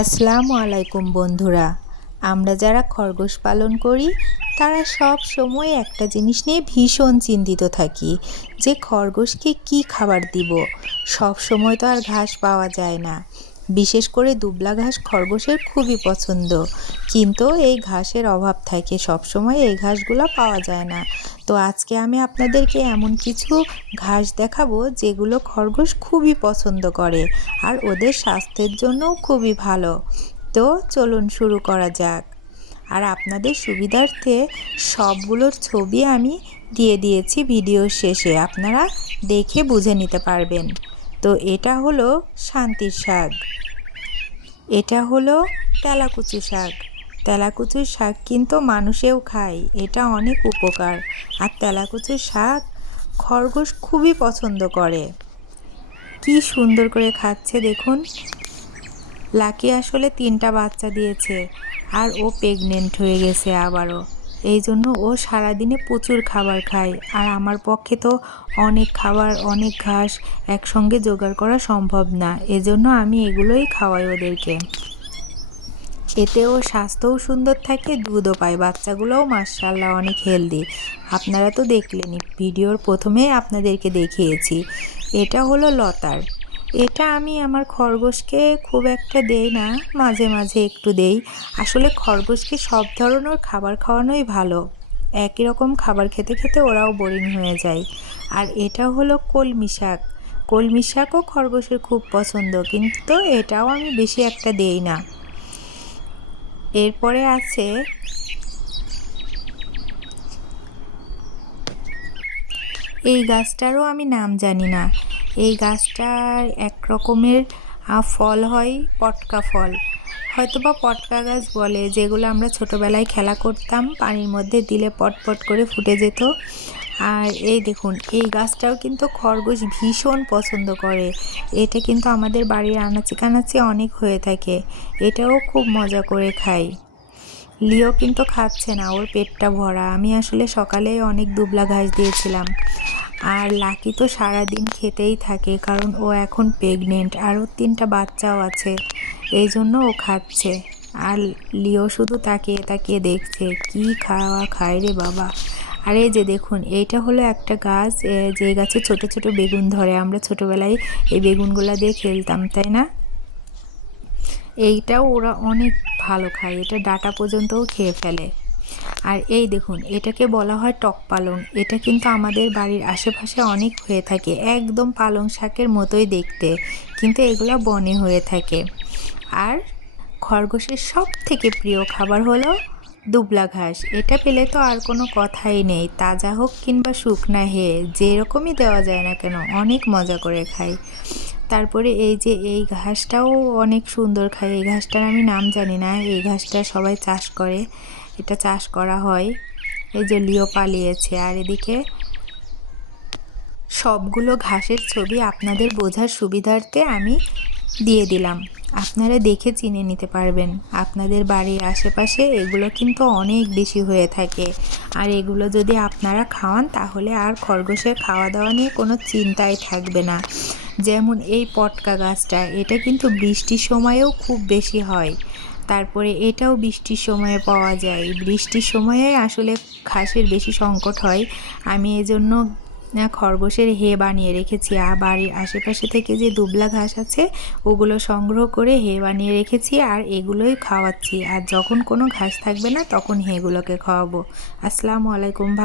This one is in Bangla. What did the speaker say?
আসসালামু আলাইকুম বন্ধুরা। আমরা যারা খরগোশ পালন করি তারা সব সময় একটা জিনিস নিয়ে ভীষণ চিন্তিত থাকি যে খরগোশকে কি খাবার দিব। সব সময় তো আর ঘাস পাওয়া যায় না, বিশেষ করে দুবলা ঘাস খরগোশের খুবই পছন্দ, কিন্তু এই ঘাসের অভাব থাকে, সব সময় এই ঘাসগুলো পাওয়া যায় না। তো আজকে আমি আপনাদেরকে এমন কিছু ঘাস দেখাবো যেগুলো খরগোশ খুবই পছন্দ করে আর ওদের স্বাস্থ্যের জন্যও খুবই ভালো। তো চলুন শুরু করা যাক। আর আপনাদের সুবিধার্থে সবগুলোর ছবি আমি দিয়ে দিয়েছি ভিডিওর শেষে, আপনারা দেখে বুঝে নিতে পারবেন। তো এটা হলো শান্তির শাক, এটা হলো তেলাকুচু শাক। তেলাকুচুর শাক কিন্তু মানুষেও খায়, এটা অনেক উপকার। আর তেলাকুচুর শাক খরগোশ খুবই পছন্দ করে। কি সুন্দর করে খাচ্ছে দেখুন। লাকি আসলে 3টা বাচ্চা দিয়েছে আর ও প্রেগনেন্ট হয়ে গেছে আবারও, এই জন্য ও সারাদিনে প্রচুর খাবার খায়। আর আমার পক্ষে তো অনেক খাবার, অনেক ঘাস একসঙ্গে জোগাড় করা সম্ভব না, এজন্য আমি এগুলোই খাওয়াই ওদেরকে। এতে ওর স্বাস্থ্যও সুন্দর থাকে, দুধও পায়, বাচ্চাগুলোও মাশাআল্লাহ অনেক হেলদি। আপনারা তো দেখলেনই, ভিডিওর প্রথমেই আপনাদেরকে দেখিয়েছি। এটা হলো লতার। এটা আমি আমার খরগোশকে খুব একটা দেই না, মাঝে মাঝে একটু দেই। আসলে খরগোশকে সব ধরনের খাবার খাওয়ানোই ভালো, একই রকম খাবার খেতে খেতে ওরাও বোরিং হয়ে যায়। আর এটা হলো কলমি শাক। কলমি শাকও খরগোশের খুব পছন্দ, কিন্তু এটাও আমি বেশি একটা দেই না। এরপরে আছে এই গাছটারও আমি নাম জানি না। এই গাছটার এক রকমের ফল হয়, পটকা ফল, হয়তোবা পটকা গাছ বলে, যেগুলো আমরা ছোটোবেলায় খেলা করতাম, পানির মধ্যে দিলে পটপট করে ফুটে যেত। আর এই দেখুন, এই গাছটাও কিন্তু খরগোশ ভীষণ পছন্দ করে। এটা কিন্তু আমাদের বাড়ির আনাচে কানাচে অনেক হয়ে থাকে, এটাও খুব মজা করে খাই। লিও কিন্তু খাচ্ছে না, ওর পেটটা ভরা। আমি আসলে সকালে অনেক দুবলা ঘাস দিয়েছিলাম। আর লাকি তো সারাদিন খেতেই থাকে, কারণ ও এখন প্রেগনেন্ট আর ওর 3টা বাচ্চাও আছে, এই জন্য ও খাচ্ছে। আর লিও শুধু তাকিয়ে তাকিয়ে দেখছে কি খাওয়া খায় রে বাবা। আর এই যে দেখুন, এইটা হলো একটা গাছ, যে গাছে ছোট ছোট বেগুন ধরে। আমরা ছোটোবেলায় এই বেগুনগুলা দিয়ে খেলতাম, তাই না? এইটাও ওরা অনেক ভালো খায়, এটা ডাটা পর্যন্তও খেয়ে ফেলে। আর এই দেখুন, এটাকে বলা হয় টক পালং। এটা কিন্তু আমাদের বাড়ির আশেপাশে অনেক হয়ে থাকে, একদম পালং শাকের মতোই দেখতে, কিন্তু এগুলো বনে হয়ে থাকে। আর খরগোশের সব থেকে প্রিয় খাবার হলো দুবলা ঘাস। এটা পেলে তো আর কোনো কথাই নেই, তাজা হোক কিংবা শুকনা, যেরকমই দেওয়া যায় না কেন অনেক মজা করে খায়। তারপরে এই যে এই ঘাসটাও অনেক সুন্দর খায়, এই ঘাসটার আমি নাম জানি না। এই ঘাসটা সবাই চাষ করে, এটা চাষ করা হয়। এই যে লিও পালিয়েছে। আর এদিকে সবগুলো ঘাসের ছবি আপনাদের বোঝার সুবিধার্থে আমি দিয়ে দিলাম, আপনারা দেখে চিনে নিতে পারবেন। আপনাদের বাড়ির আশেপাশে এগুলো কিন্তু অনেক বেশি হয়ে থাকে, আর এগুলো যদি আপনারা খাওয়ান তাহলে আর খরগোশের খাওয়া দাওয়া নিয়ে কোনো চিন্তাই থাকবে না। যেমন এই পটকা গাছটা, এটা কিন্তু বৃষ্টির সময়েও খুব বেশি হয়। তারপরে এটাও বৃষ্টির সময়ে পাওয়া যায়, বৃষ্টির সময়ে আসলে ঘাসের বেশি সংকট হয়। আমি এজন্য খরগোশের বানিয়ে রেখেছি, আর বাড়ির আশেপাশে থেকে যে দুবলা ঘাস আছে ওগুলো সংগ্রহ করে বানিয়ে রেখেছি, আর এগুলোই খাওয়াচ্ছি। আর যখন কোনো ঘাস থাকবে না তখন এগুলোকে খাওয়াবো। আসসালামু আলাইকুম। ভালো